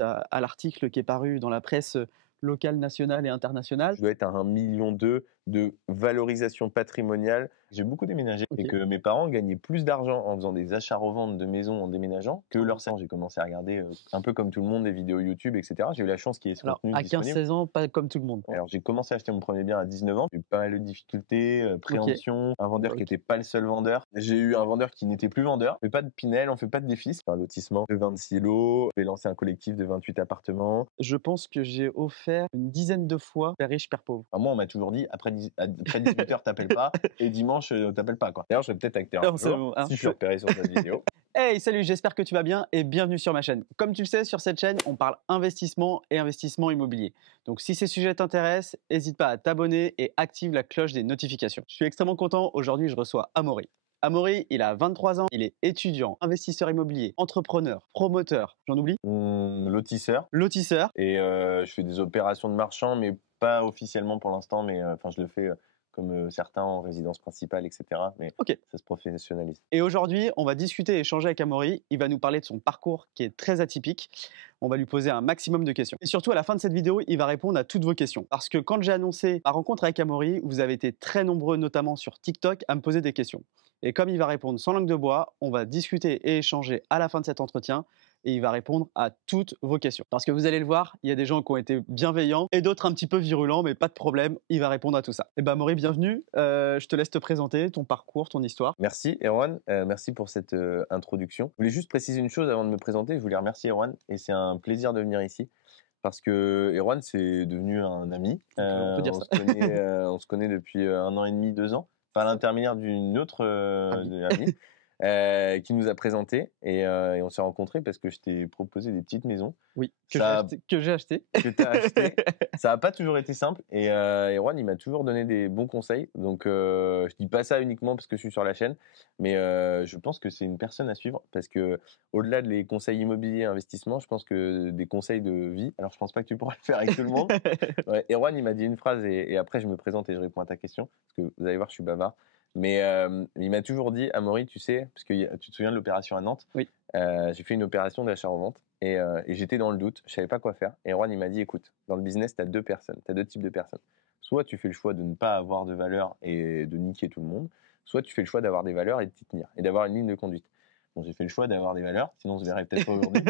à l'article qui est paru dans la presse locale, nationale et internationale. Je dois être à 1,2 million de valorisation patrimoniale. J'ai beaucoup déménagé et OK. que mes parents gagnaient plus d'argent en faisant des achats-reventes de maisons en déménageant que leur salaire. J'ai commencé à regarder, un peu comme tout le monde, des vidéos YouTube et cetera. J'ai eu la chance qu'il y ait ce Alors, contenu à disponible. 15-16 ans, pas comme tout le monde. Alors j'ai commencé à acheter mon premier bien à 19 ans. J'ai eu pas mal de difficultés, OK. préhension, un vendeur qui OK. était pas le seul vendeur. J'ai eu un vendeur qui n'était plus vendeur. On fait pas de Pinel, on fait pas de défis. C'est un lotissement de 26 lots. J'ai lancé un collectif de 28 appartements. Je pense que j'ai offert une dizaine de fois Père riche, Père pauvre. Enfin, moi, on m'a toujours dit après 18 h, t'appelles pas et dimanche, t'appelles pas quoi. D'ailleurs, je vais peut-être acter un Non, c'est jour bon, hein, si je suis chaud. repéré sur cette vidéo. Hey, salut, j'espère que tu vas bien et bienvenue sur ma chaîne. Comme tu le sais, sur cette chaîne, on parle investissement et investissement immobilier. Donc si ces sujets t'intéressent, n'hésite pas à t'abonner et active la cloche des notifications. Je suis extrêmement content. Aujourd'hui, je reçois Amaury. Amaury, il a 23 ans, il est étudiant, investisseur immobilier, entrepreneur, promoteur, j'en oublie, Lotisseur lotisseur. et je fais des opérations de marchand, mais pas officiellement pour l'instant, mais enfin, je le fais comme certains en résidence principale, etc. Mais Ok. ça se professionnalise. Et aujourd'hui, on va discuter et échanger avec Amaury. Il va nous parler de son parcours qui est très atypique. On va lui poser un maximum de questions. Et surtout, à la fin de cette vidéo, il va répondre à toutes vos questions. Parce que quand j'ai annoncé ma rencontre avec Amaury, vous avez été très nombreux, notamment sur TikTok, à me poser des questions. Et comme il va répondre sans langue de bois, on va discuter et échanger à la fin de cet entretien. Et il va répondre à toutes vos questions. Parce que vous allez le voir, il y a des gens qui ont été bienveillants et d'autres un petit peu virulents, mais pas de problème, il va répondre à tout ça. Et ben Amaury, bienvenue. Je te laisse te présenter, ton parcours, ton histoire. Merci Erwan, merci pour cette introduction. Je voulais juste préciser une chose avant de me présenter. Je voulais remercier Erwan et c'est un plaisir de venir ici parce que Erwan c'est devenu un ami. On peut dire ça. On se connaît depuis 1 an et demi, 2 ans, enfin à l'intermédiaire d'une autre amie qui nous a présenté et on s'est rencontrés parce que je t'ai proposé des petites maisons. Oui, que Ça j'ai acheté. que tu as acheté. Ça n'a pas toujours été simple et Erwan il m'a toujours donné des bons conseils, donc je dis pas ça uniquement parce que je suis sur la chaîne, mais je pense que c'est une personne à suivre parce que au-delà des conseils immobiliers investissement, je pense que des conseils de vie, alors je pense pas que tu pourras le faire avec tout le monde. Ouais, Erwan il m'a dit une phrase et après je me présente et je réponds à ta question parce que vous allez voir je suis bavard, mais il m'a toujours dit Amaury, tu sais, parce que tu te souviens de l'opération à Nantes. Oui. J'ai fait une opération d'achat-revente et j'étais dans le doute, je savais pas quoi faire. Et Erwan, il m'a dit, écoute, dans le business, tu as deux personnes, tu as deux types de personnes. Soit tu fais le choix de ne pas avoir de valeur et de niquer tout le monde, soit tu fais le choix d'avoir des valeurs et de t'y tenir, et d'avoir une ligne de conduite. Bon, j'ai fait le choix d'avoir des valeurs, sinon on se verrait peut-être pas aujourd'hui.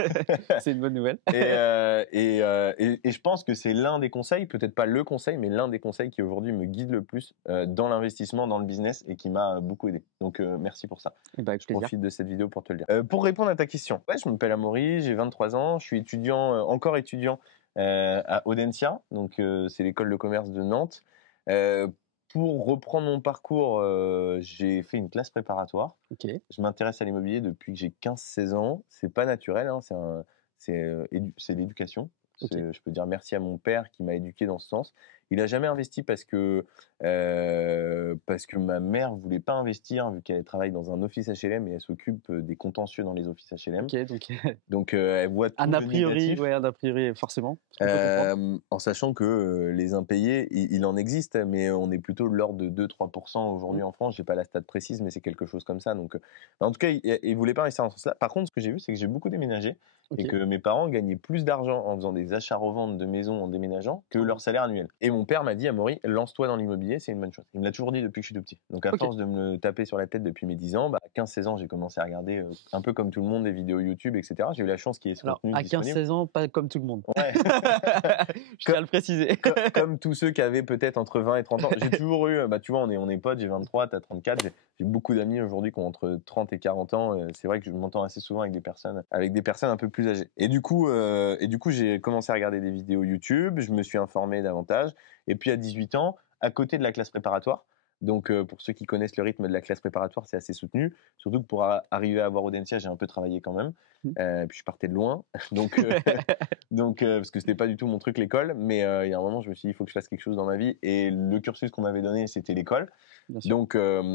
C'est une bonne nouvelle. Et je pense que c'est l'un des conseils, peut-être pas le conseil, mais l'un des conseils qui aujourd'hui me guide le plus dans l'investissement, dans le business et qui m'a beaucoup aidé. Donc merci pour ça. Et bah, avec Je plaisir. profite de cette vidéo pour te le dire. Pour répondre à ta question, ouais, je m'appelle Amaury, j'ai 23 ans, je suis étudiant, encore étudiant à Audencia, donc c'est l'école de commerce de Nantes. Euh, pour reprendre mon parcours, j'ai fait une classe préparatoire. Ok. Je m'intéresse à l'immobilier depuis que j'ai 15-16 ans. C'est pas naturel, hein, c'est l'éducation. Ok. Je peux dire merci à mon père qui m'a éduqué dans ce sens. Il a jamais investi parce que ma mère voulait pas investir vu qu'elle travaille dans un office HLM et elle s'occupe des contentieux dans les offices HLM. Ok, donc Donc elle voit tout un a le priori, négatif. ouais, un a priori, forcément. Ce qu'on peut comprendre. En sachant que les impayés, il en existe, mais on est plutôt de l'ordre de 2-3% aujourd'hui en France. J'ai pas la stat précise, mais c'est quelque chose comme ça. Donc, en tout cas, il voulait pas investir dans ce sens-là. Par contre, ce que j'ai vu, c'est que j'ai beaucoup déménagé et Ok. que mes parents gagnaient plus d'argent en faisant des achats-reventes de maisons en déménageant que leur salaire annuel. Et mon père m'a dit, Amaury, lance-toi dans l'immobilier, c'est une bonne chose. Il me l'a toujours dit depuis que je suis tout petit. Donc, à Ok. force de me le taper sur la tête depuis mes 10 ans, à 15-16 ans, j'ai commencé à regarder un peu comme tout le monde des vidéos YouTube, etc. J'ai eu la chance qu'il y ait ce Alors, contenu à disponible. 15-16 ans, pas comme tout le monde. Ouais. Je tiens à le préciser. Comme tous ceux qui avaient peut-être entre 20 et 30 ans. J'ai toujours eu, tu vois, on est potes, j'ai 23, t'as 34. J'ai beaucoup d'amis aujourd'hui qui ont entre 30 et 40 ans. C'est vrai que je m'entends assez souvent avec des personnes un peu plus âgées. Et du coup, j'ai commencé à regarder des vidéos YouTube, je me suis informé davantage. Et puis à 18 ans, à côté de la classe préparatoire, donc pour ceux qui connaissent le rythme de la classe préparatoire, c'est assez soutenu. Surtout que pour arriver à avoir Audencia, j'ai un peu travaillé quand même. Puis je partais de loin. Donc, parce que c'était pas du tout mon truc l'école, mais il y a un moment je me suis dit il faut que je fasse quelque chose dans ma vie et le cursus qu'on m'avait donné c'était l'école. Bien sûr.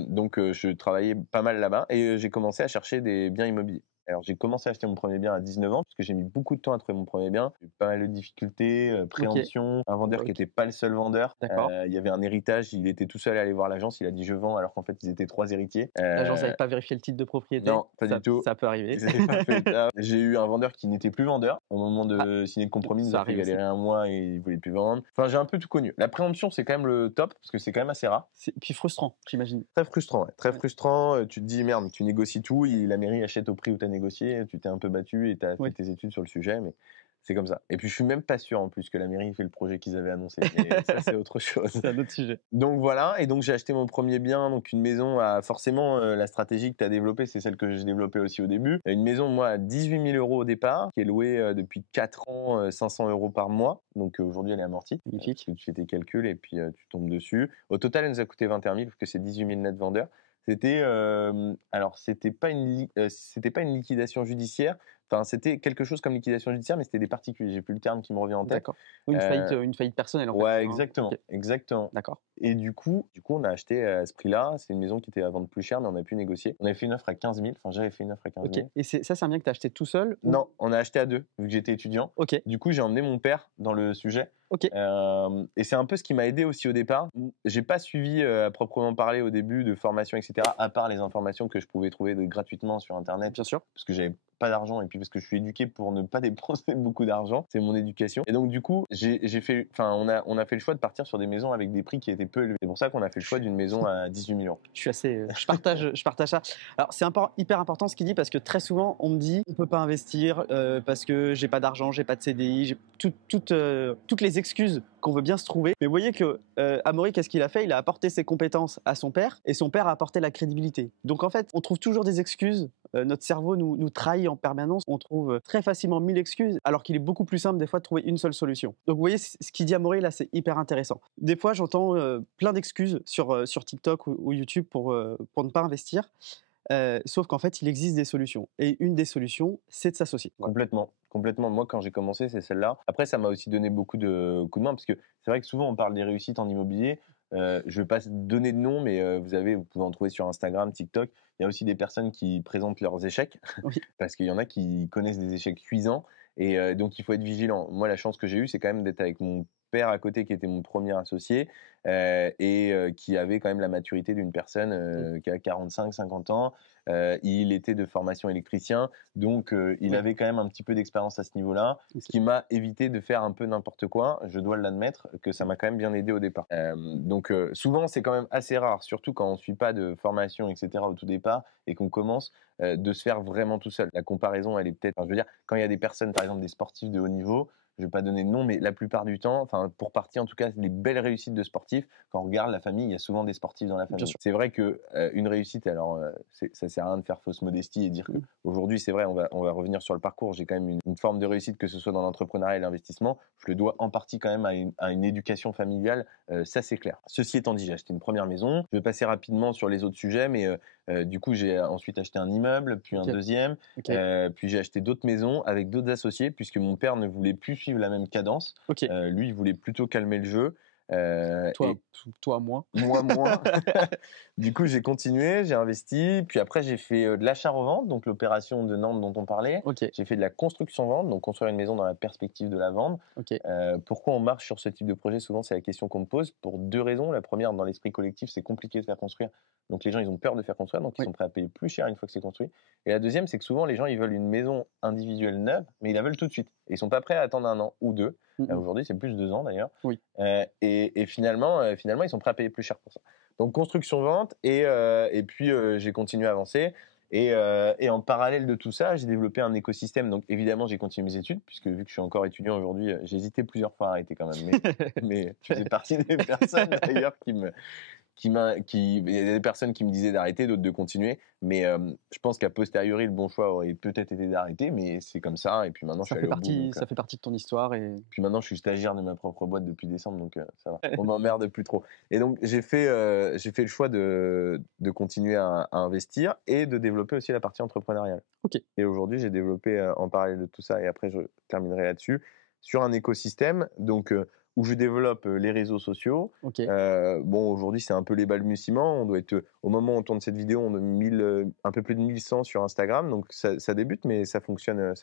Donc je travaillais pas mal là-bas et j'ai commencé à chercher des biens immobiliers. Alors j'ai commencé à acheter mon premier bien à 19 ans parce que j'ai mis beaucoup de temps à trouver mon premier bien. J'ai eu pas mal de difficultés, préemption, un vendeur qui OK. était pas le seul vendeur. D'accord. Il y avait un héritage, il était tout seul à aller voir l'agence, il a dit: «Je vends», alors qu'en fait ils étaient 3 héritiers. L'agence n'avait pas vérifié le titre de propriété? Non, pas du tout. Ça peut arriver. Ils avaient pas fait le taf. J'ai eu un vendeur qui n'était plus vendeur. Au moment Ah, de signer le compromis, il nous ça a fait arrive aussi. galérer un mois et il voulait plus vendre. Enfin, j'ai un peu tout connu. La préemption, c'est quand même le top parce que c'est quand même assez rare. C'est puis frustrant, j'imagine. Très frustrant, ouais. Très Ouais. frustrant. Tu te dis: «Merde, tu négocies tout, la mairie achète au prix où tu as négocié, tu t'es un peu battu et tu as fait Oui. tes études sur le sujet», mais c'est comme ça. Et puis je suis même pas sûr en plus que la mairie ait fait le projet qu'ils avaient annoncé, mais ça c'est autre chose. C'est un autre sujet. Donc voilà, et donc j'ai acheté mon premier bien, donc une maison à forcément la stratégie que tu as développée, c'est celle que j'ai développée aussi au début. Une maison, moi, à 18 000 € au départ, qui est louée depuis 4 ans, 500 € par mois. Donc aujourd'hui, elle est amortie. Magnifique. Tu fais tes calculs et puis tu tombes dessus. Au total, elle nous a coûté 21 000 parce que c'est 18 000 net vendeurs. C'était alors c'était pas une liquidation judiciaire. Enfin, c'était quelque chose comme liquidation judiciaire, mais c'était des particuliers. J'ai plus le terme qui me revient en tête. D'accord. Oui, une faillite personnelle, en fait, Ouais, hein? exactement, OK. exactement. D'accord. Et du coup, on a acheté à ce prix-là. C'est une maison qui était à vendre plus cher, mais on a pu négocier. On avait fait une offre à 15 000. Enfin, j'avais fait une offre à 15 OK. 000. Et c'est un bien que tu as acheté tout seul ou? Non, on a acheté à deux, vu que j'étais étudiant. OK. Du coup, j'ai emmené mon père dans le sujet. OK. Et c'est un peu ce qui m'a aidé aussi au départ. J'ai pas suivi à proprement parler au début de formation, etc., à part les informations que je pouvais trouver gratuitement sur Internet, Bien sûr. parce que j'avais pas d'argent et puis parce que je suis éduqué pour ne pas dépenser beaucoup d'argent. C'est mon éducation. Et donc, du coup, on a fait le choix de partir sur des maisons avec des prix qui étaient peu élevés. C'est pour ça qu'on a fait le choix d'une maison à 18 000 €. Je suis assez, je partage ça. Alors c'est hyper important ce qu'il dit parce que très souvent on me dit on peut pas investir parce que j'ai pas d'argent, j'ai pas de CDI, j'ai toutes les excuses qu'on veut bien se trouver. Mais vous voyez que Amaury, qu'est-ce qu'il a fait? Il a apporté ses compétences à son père et son père a apporté la crédibilité. Donc en fait, on trouve toujours des excuses. Notre cerveau nous trahit en permanence. On trouve très facilement 1000 excuses alors qu'il est beaucoup plus simple des fois de trouver une seule solution. Donc vous voyez, ce qu'il dit Amaury là, c'est hyper intéressant. Des fois, j'entends plein d'excuses sur TikTok ou YouTube pour ne pas investir. Sauf qu'en fait, il existe des solutions. Et une des solutions, c'est de s'associer. Complètement, complètement. Moi, quand j'ai commencé, c'est celle-là. Après, ça m'a aussi donné beaucoup de coups de main parce que c'est vrai que souvent, on parle des réussites en immobilier. Je ne vais pas donner de nom, mais vous pouvez en trouver sur Instagram, TikTok. Il y a aussi des personnes qui présentent leurs échecs Oui. parce qu'il y en a qui connaissent des échecs cuisants et donc il faut être vigilant. Moi, la chance que j'ai eue, c'est quand même d'être avec mon père à côté qui était mon premier associé et qui avait quand même la maturité d'une personne qui a 45-50 ans. Il était de formation électricien, donc il Oui. avait quand même un petit peu d'expérience à ce niveau-là, ce qui m'a évité de faire un peu n'importe quoi. Je dois l'admettre que ça m'a quand même bien aidé au départ. Donc souvent, c'est quand même assez rare, surtout quand on ne suit pas de formation, etc. au tout départ et qu'on commence de se faire vraiment tout seul. La comparaison, elle est peut-être... Enfin, je veux dire, quand il y a des personnes, par exemple des sportifs de haut niveau, je vais pas donner de nom, mais la plupart du temps, enfin pour partie en tout cas, les belles réussites de sportifs, quand on regarde la famille, il y a souvent des sportifs dans la famille. C'est vrai que une réussite, alors ça sert à rien de faire fausse modestie et dire que aujourd'hui, c'est vrai, on va revenir sur le parcours. J'ai quand même une forme de réussite, que ce soit dans l'entrepreneuriat et l'investissement. Je le dois en partie quand même à une éducation familiale, ça c'est clair. Ceci étant dit, j'ai acheté une première maison. Je vais passer rapidement sur les autres sujets, mais du coup, j'ai ensuite acheté un immeuble, puis un deuxième, puis j'ai acheté d'autres maisons avec d'autres associés, puisque mon père ne voulait plus suivre la même cadence. Lui, il voulait plutôt calmer le jeu. Toi, moins. Moi, moins. Du coup, j'ai continué, j'ai investi, puis après, j'ai fait de l'achat-revente, donc l'opération de Nantes dont on parlait. J'ai fait de la construction-vente, donc construire une maison dans la perspective de la vendre. Pourquoi on marche sur ce type de projet? Souvent, c'est la question qu'on me pose pour deux raisons. La première, dans l'esprit collectif, c'est compliqué de faire construire. Donc, les gens, ils ont peur de faire construire, donc ils sont prêts à payer plus cher une fois que c'est construit. Et la deuxième, c'est que souvent, les gens, ils veulent une maison individuelle neuve, mais ils la veulent tout de suite. Et ils sont pas prêts à attendre un an ou deux. Aujourd'hui, c'est plus 2 ans d'ailleurs. Et finalement, ils sont prêts à payer plus cher pour ça. Donc, construction-vente, et puis j'ai continué à avancer. Et en parallèle de tout ça, j'ai développé un écosystème. Donc, évidemment, j'ai continué mes études, puisque vu que je suis encore étudiant aujourd'hui, j'ai hésité plusieurs fois à arrêter quand même. Mais je faisais partie des personnes d'ailleurs il y a des personnes qui me disaient d'arrêter, d'autres de continuer, mais je pense qu'a posteriori le bon choix aurait peut-être été d'arrêter, mais c'est comme ça, et puis maintenant je suis allé au bout. Ça fait partie de ton histoire et puis maintenant je suis stagiaire de ma propre boîte depuis décembre, donc ça va, on m'emmerde plus trop. Et donc j'ai fait le choix de continuer à investir et de développer aussi la partie entrepreneuriale. Et aujourd'hui j'ai développé en parallèle de tout ça, et après je terminerai là-dessus, sur un écosystème donc où je développe les réseaux sociaux. Ok. Bon, aujourd'hui, c'est un peu les balbutiements. On doit être, au moment où on tourne cette vidéo, on a un peu plus de 1100 sur Instagram. Donc, ça débute, mais ça fonctionne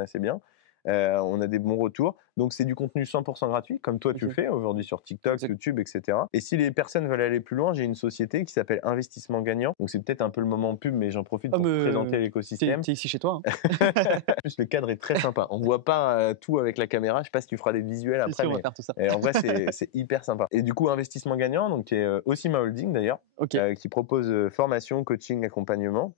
assez bien. On a des bons retours. Donc, c'est du contenu 100% gratuit, comme toi, tu le Ok. fais aujourd'hui sur TikTok, Exact. YouTube, etc. Et si les personnes veulent aller plus loin, j'ai une société qui s'appelle Investissement Gagnant. Donc, c'est peut-être un peu le moment pub, mais j'en profite pour te présenter l'écosystème. T'es ici chez toi. En plus, le cadre est très sympa. On voit pas tout avec la caméra. Je sais pas si tu feras des visuels Si, après, on va mais faire tout ça. en vrai, c'est hyper sympa. Et du coup, Investissement Gagnant, donc, qui est aussi ma holding d'ailleurs, Ok. qui propose formation, coaching, accompagnement.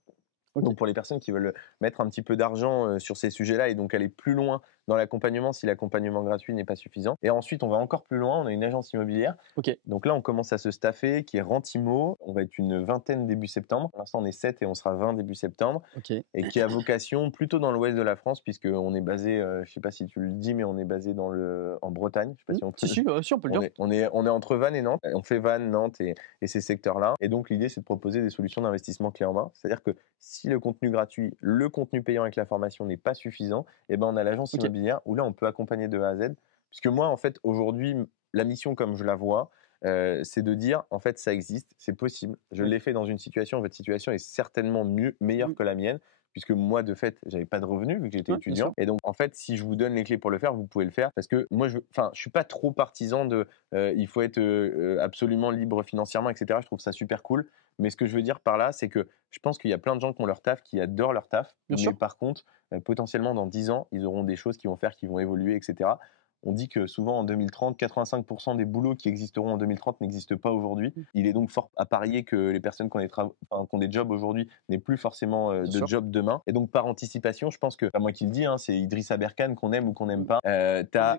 Ok. Donc pour les personnes qui veulent mettre un petit peu d'argent sur ces sujets-là et donc aller plus loin dans l'accompagnement si l'accompagnement gratuit n'est pas suffisant. Et ensuite, on va encore plus loin, on a une agence immobilière. Ok. Donc là, on commence à se staffer, qui est Rentimo. On va être une vingtaine début septembre. Pour l'instant, on est 7 et on sera 20 début septembre. Ok. Et qui a vocation plutôt dans l'ouest de la France, puisqu'on est basé, je sais pas si tu le dis, mais on est basé en Bretagne. Je sais pas si on peut, Si, on peut le dire. on est entre Vannes et Nantes. On fait Vannes, Nantes et ces secteurs-là. Et donc, l'idée, c'est de proposer des solutions d'investissement clé en main. C'est-à-dire que si le contenu gratuit, le contenu payant avec la formation n'est pas suffisant, eh ben, on a l'agence Ok. immobilière où là, on peut accompagner de A à Z. Puisque moi, en fait, aujourd'hui, la mission comme je la vois, c'est de dire, en fait, ça existe, c'est possible. Je Ouais. l'ai fait dans une situation, votre situation est certainement meilleure que la mienne, puisque moi, de fait, j'avais pas de revenus vu que j'étais Ouais, bien sûr. étudiant. Et donc, en fait, si je vous donne les clés pour le faire, vous pouvez le faire. Parce que moi, je suis pas trop partisan de il faut être absolument libre financièrement, etc. Je trouve ça super cool. Mais ce que je veux dire par là, c'est que je pense qu'il y a plein de gens qui ont leur taf, qui adorent leur taf. Bien Mais sûr. par contre, potentiellement, dans 10 ans, ils auront des choses qui vont faire, qui vont évoluer, etc. On dit que souvent en 2030, 85% des boulots qui existeront en 2030 n'existent pas aujourd'hui. Il est donc fort à parier que les personnes qui ont des jobs aujourd'hui n'aient plus forcément Bien de sûr. job demain. Et donc par anticipation, je pense que, pas moi qui le dis, hein, c'est Idriss Aberkan qu'on aime ou qu'on n'aime pas.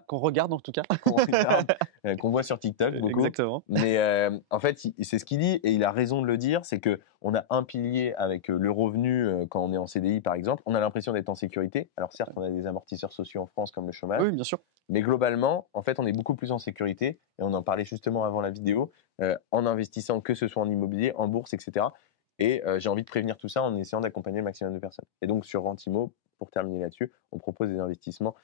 Qu'on regarde en tout cas. Qu'on regarde, qu'on voit sur TikTok beaucoup. Exactement. Mais en fait, c'est ce qu'il dit et il a raison de le dire, c'est que on a un pilier avec le revenu quand on est en CDI par exemple. On a l'impression d'être en sécurité. Alors certes, on a des amortisseurs sociaux en France comme le chômage. Oui, bien sûr. Mais globalement, en fait, on est beaucoup plus en sécurité, et on en parlait justement avant la vidéo, en investissant, que ce soit en immobilier, en bourse, etc. Et j'ai envie de prévenir tout ça en essayant d'accompagner le maximum de personnes. Et donc sur Rentimo, pour terminer là-dessus, on propose des investissements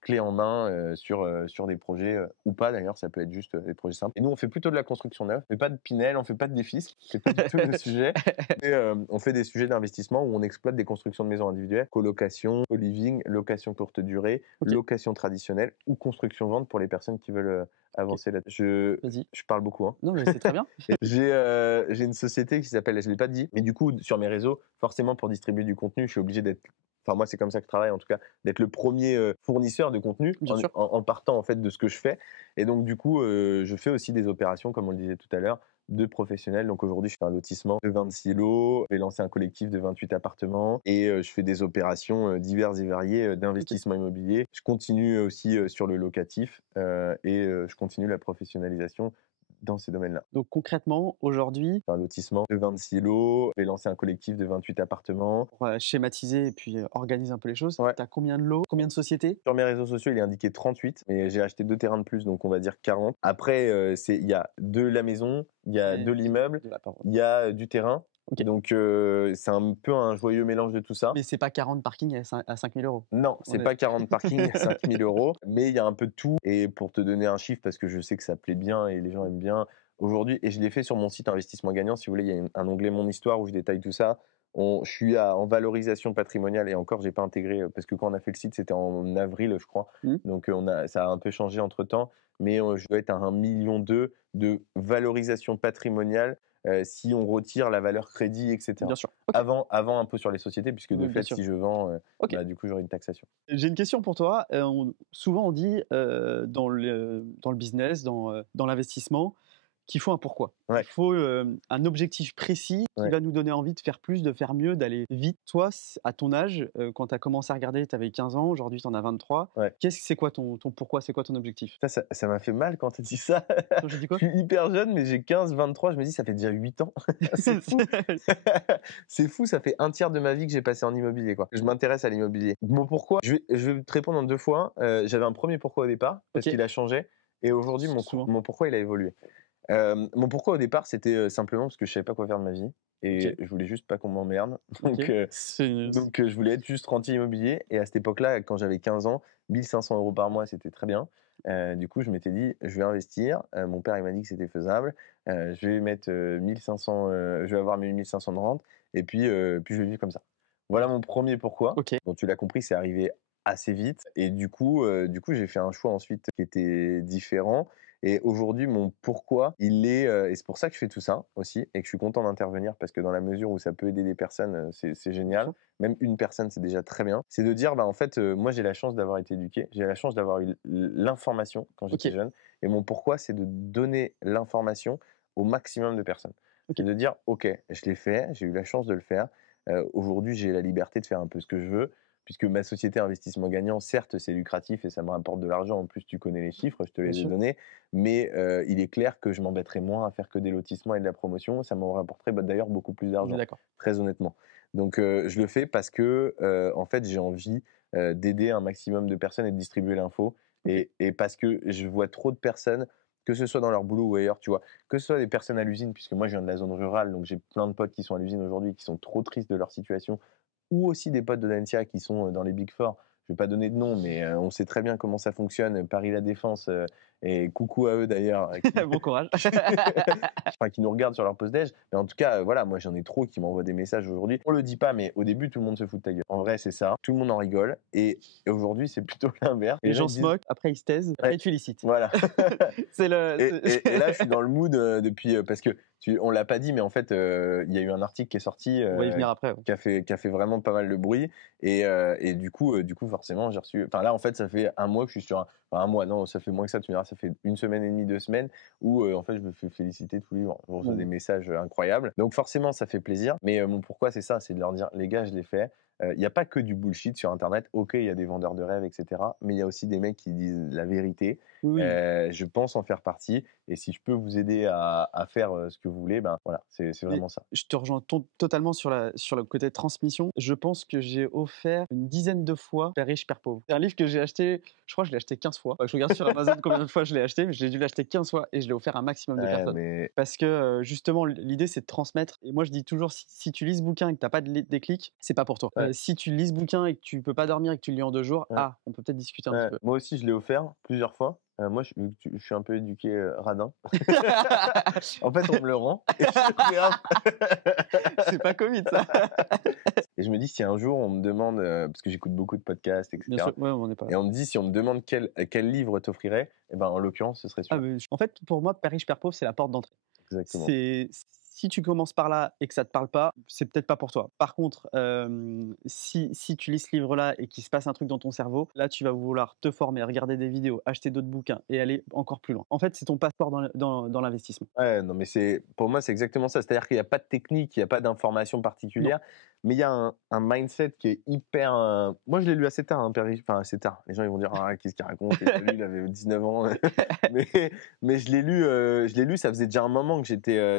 clés en main sur des projets, ou pas d'ailleurs, ça peut être juste des projets simples. Et nous, on fait plutôt de la construction neuve, on fait pas de Pinel, on fait pas de défisque, c'est pas du tout le sujet. Et, on fait des sujets d'investissement où on exploite des constructions de maisons individuelles, colocation, co-living, location courte durée, Ok. location traditionnelle ou construction-vente pour les personnes qui veulent avancer là. Vas-y. Je parle beaucoup. Hein. Non, mais c'est très bien. J'ai une société qui s'appelle, je ne l'ai pas dit, mais du coup, sur mes réseaux, forcément, pour distribuer du contenu, je suis obligé d'être. Enfin, moi, c'est comme ça que je travaille, en tout cas, d'être le premier fournisseur de contenu Bien sûr. en partant en fait de ce que je fais. Et donc, du coup, je fais aussi des opérations, comme on le disait tout à l'heure, de professionnels. Donc aujourd'hui, je fais un lotissement de 26 lots, j'ai lancé un collectif de 28 appartements et je fais des opérations diverses et variées d'investissement immobilier. Je continue aussi sur le locatif et je continue la professionnalisation dans ces domaines-là. Donc concrètement, aujourd'hui, Un lotissement de 26 lots, j'ai lancé un collectif de 28 appartements. pour schématiser et puis organiser un peu les choses, Ouais. tu as combien de lots, combien de sociétés? Sur mes réseaux sociaux, il est indiqué 38, mais j'ai acheté 2 terrains de plus, donc on va dire 40. Après, il y a de la maison, il y a de l'immeuble, De la parole. il y a du terrain. Ok. Donc c'est un peu un joyeux mélange de tout ça. Mais c'est pas 40 parkings à 5 000 euros. Non, c'est On est- pas 40 parkings à 5 000 euros, mais il y a un peu de tout. Et pour te donner un chiffre, parce que je sais que ça plaît bien et les gens aiment bien, aujourd'hui, et je l'ai fait sur mon site Investissement Gagnant, si vous voulez, il y a un onglet Mon Histoire où je détaille tout ça. Je suis en valorisation patrimoniale et encore, j'ai pas intégré, parce que quand on a fait le site, c'était en avril, je crois. Donc ça a un peu changé entre temps, mais je dois être à 1,2 million de valorisation patrimoniale si on retire la valeur crédit, etc. Bien sûr. Ok. Avant impôt sur les sociétés, puisque de Oui, bien fait, sûr. si je vends, Ok. du coup, j'aurai une taxation. J'ai une question pour toi. Souvent, on dit dans le business, dans l'investissement, qu'il faut un pourquoi. Ouais. Il faut un objectif précis qui Ouais. va nous donner envie de faire plus, de faire mieux, d'aller vite. Toi, à ton âge, quand tu as commencé à regarder, tu avais 15 ans, aujourd'hui tu en as 23. Ouais. C'est quoi ton pourquoi? C'est quoi ton objectif? Ça m'a fait mal quand tu dis ça. J'ai dit Je quoi? suis hyper jeune, mais j'ai 15, 23. Je me dis, ça fait déjà 8 ans. C'est fou. C'est fou, ça fait un tiers de ma vie que j'ai passé en immobilier, quoi. Je m'intéresse à l'immobilier. Mon pourquoi, je vais te répondre en 2 fois. J'avais un premier pourquoi au départ, parce Ok. qu'il a changé. Et aujourd'hui, Souvent. mon pourquoi, il a évolué. Mon pourquoi au départ, c'était simplement parce que je savais pas quoi faire de ma vie. Et Ok. je voulais juste pas qu'on m'emmerde. Donc, Ok. je voulais être juste rentier immobilier. Et à cette époque-là, quand j'avais 15 ans, 1 500 € par mois, c'était très bien. Du coup, je m'étais dit: «Je vais investir». Mon père, il m'a dit que c'était faisable. Je vais mettre, 1 500, je vais avoir mes 1 500 de rente et puis je vais vivre comme ça. Voilà mon premier pourquoi. OK. Bon, tu l'as compris, c'est arrivé assez vite et du coup, j'ai fait un choix ensuite qui était différent et aujourd'hui, mon pourquoi, il est, et c'est pour ça que je fais tout ça aussi et que je suis content d'intervenir parce que dans la mesure où ça peut aider des personnes, c'est Bien génial. sûr. Même une personne, c'est déjà très bien. C'est de dire, bah, en fait, moi, j'ai la chance d'avoir été éduqué, j'ai la chance d'avoir eu l'information quand j'étais OK. jeune et mon pourquoi, c'est de donner l'information au maximum de personnes. OK. C'est de dire: «OK, je l'ai fait, j'ai eu la chance de le faire. Aujourd'hui, j'ai la liberté de faire un peu ce que je veux, puisque ma société investissement gagnant, certes, c'est lucratif et ça me rapporte de l'argent. En plus, tu connais les chiffres, je te Bien les ai sûr. donnés. Mais il est clair que je m'embêterai moins à faire que des lotissements et de la promotion. Ça m'en rapporterait d'ailleurs beaucoup plus On est d'argent, d'accord. très honnêtement. Donc je le fais parce que en fait, j'ai envie d'aider un maximum de personnes et de distribuer l'info. OK. Et parce que je vois trop de personnes, que ce soit dans leur boulot ou ailleurs, tu vois, que ce soit des personnes à l'usine, puisque moi je viens de la zone rurale, donc j'ai plein de potes qui sont à l'usine aujourd'hui, qui sont trop tristes de leur situation ou aussi des potes de Dancia qui sont dans les Big Four. Je ne vais pas donner de nom, mais on sait très bien comment ça fonctionne. Paris La Défense, et coucou à eux d'ailleurs, Bon courage. enfin, qui nous regardent sur leur post-déj. Mais en tout cas, voilà, moi j'en ai trop qui m'envoient des messages aujourd'hui. On le dit pas, mais au début, tout le monde se fout de ta gueule. En vrai, c'est ça. Tout le monde en rigole. Et aujourd'hui, c'est plutôt l'inverse. Les Les gens gens ils se disent, moquent, après ils se taisent, après ouais, ils te félicitent. voilà. C'est le Et là, je suis dans le mood depuis, parce que on l'a pas dit, mais en fait, il y a eu un article qui est sorti on va y venir après, ouais. qui a fait vraiment pas mal de bruit. Et du coup, forcément, j'ai reçu. Enfin, là, en fait, ça fait un mois que je suis sur un. Enfin, un mois, non, ça fait moins que ça, tu me diras, ça fait une semaine et demie, 2 semaines, où en fait, je me fais féliciter tous les jours. Je reçois des Bon, messages incroyables. Donc, forcément, ça fait plaisir. Mais mon pourquoi, c'est ça, c'est de leur dire, les gars, je l'ai fait. Il n'y a pas que du bullshit sur Internet. Ok, il y a des vendeurs de rêves, etc. Mais il y a aussi des mecs qui disent la vérité. oui, oui. Je pense en faire partie. Et si je peux vous aider à faire ce que vous voulez, ben voilà, c'est Mais vraiment ça. je te rejoins totalement sur le côté transmission. Je pense que j'ai offert une dizaine de fois Père riche, Père pauvre. C'est un livre que j'ai acheté, je crois que je l'ai acheté 15 fois. Je regarde sur Amazon combien de fois je l'ai acheté, mais j'ai dû l'acheter 15 fois et je l'ai offert à un maximum de Ouais, personnes. mais Parce que justement, l'idée c'est de transmettre. Et moi je dis toujours, si tu lis ce bouquin et que tu n'as pas de déclic, c'est pas pour toi. ouais, Si tu lis ce bouquin et que tu peux pas dormir et que tu le lis en 2 jours, ouais. on peut peut-être discuter un petit Ouais, peu. moi aussi, je l'ai offert plusieurs fois. Moi, je suis un peu éduqué radin. En fait, on me le rend et je le regarde. C'est pas Covid ça. Et je me dis, si un jour on me demande, parce que j'écoute beaucoup de podcasts, Bien etc. sûr, ouais, on n'est pas. Et on me dit, si on me demande quel livre t'offrirait, et ben, en l'occurrence, ce serait Ah, celui-là. en fait, pour moi, Père riche, Père pauvre, c'est la porte d'entrée. Exactement. C'est si tu commences par là et que ça te parle pas, c'est peut-être pas pour toi. Par contre, si tu lis ce livre-là et qu'il se passe un truc dans ton cerveau, là, tu vas vouloir te former, regarder des vidéos, acheter d'autres bouquins et aller encore plus loin. En fait, c'est ton passeport dans l'investissement. Ouais, non, mais pour moi, c'est exactement ça. C'est-à-dire qu'il n'y a pas de technique, il n'y a pas d'information Non, particulière, mais il y a un mindset qui est hyper. Moi, je l'ai lu assez tard, hein, enfin, assez tard. Les gens, ils vont dire, ah, qu'est-ce qu'il raconte? Et lui, il avait 19 ans. mais, mais je l'ai lu, ça faisait déjà un moment que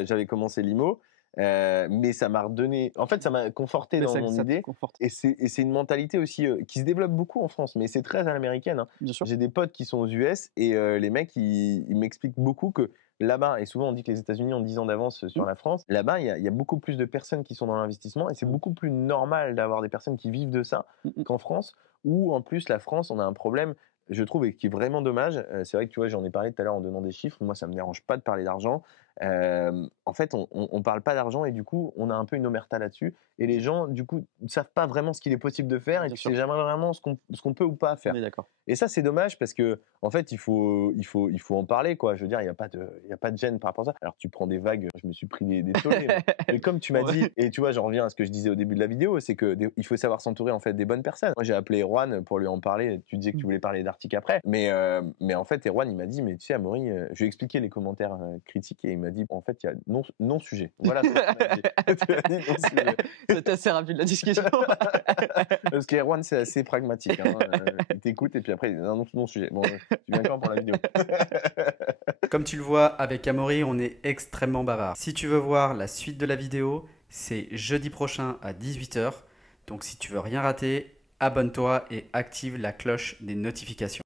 j'avais commencé l'IMO, mais ça m'a redonné. En fait, ça m'a conforté mais dans mon ça te idée. conforte, Et c'est une mentalité aussi qui se développe beaucoup en France, mais c'est très à l'américaine, hein. bien sûr. J'ai des potes qui sont aux US et les mecs, ils m'expliquent beaucoup que là-bas, et souvent on dit que les États-Unis ont 10 ans d'avance Mmh, sur la France, là-bas, il y a beaucoup plus de personnes qui sont dans l'investissement et c'est mmh, beaucoup plus normal d'avoir des personnes qui vivent de ça mmh, mmh. qu'en France, où en plus la France, on a un problème, je trouve, et qui est vraiment dommage. C'est vrai que tu vois, j'en ai parlé tout à l'heure en donnant des chiffres, moi ça me dérange pas de parler d'argent. En fait, on parle pas d'argent et du coup, on a un peu une omerta là-dessus. Et les gens, du coup, ne savent pas vraiment ce qu'il est possible de faire et Bien tu sûr, sais jamais vraiment ce qu'on peut ou pas on faire. est d'accord. Et ça, c'est dommage parce que, en fait, il faut en parler, quoi. Je veux dire, il y a pas de gêne par rapport à ça. Alors, tu prends des vagues, je me suis pris des tollés, mais comme tu m'as Ouais. dit, et tu vois, j'en reviens à ce que je disais au début de la vidéo, c'est que il faut savoir s'entourer, en fait, des bonnes personnes. Moi, j'ai appelé Erwan pour lui en parler. Tu disais que tu voulais parler d'Arctic après. Mais en fait, Erwan, il m'a dit, mais tu sais, Amaury, je lui ai expliqué les commentaires critiques et il m'a dit, en fait, il y a non-sujet. Voilà ce que tu m'as dit. Tu m'as dit non-sujet. C'était assez rapide la discussion. Parce qu'Erwan, c'est assez pragmatique, hein. Il t'écoute et puis après, il dit non-sujet. Bon, tu viens quand pour la vidéo? Comme tu le vois, avec Amaury, on est extrêmement bavard. Si tu veux voir la suite de la vidéo, c'est jeudi prochain à 18 h. Donc si tu veux rien rater, abonne-toi et active la cloche des notifications.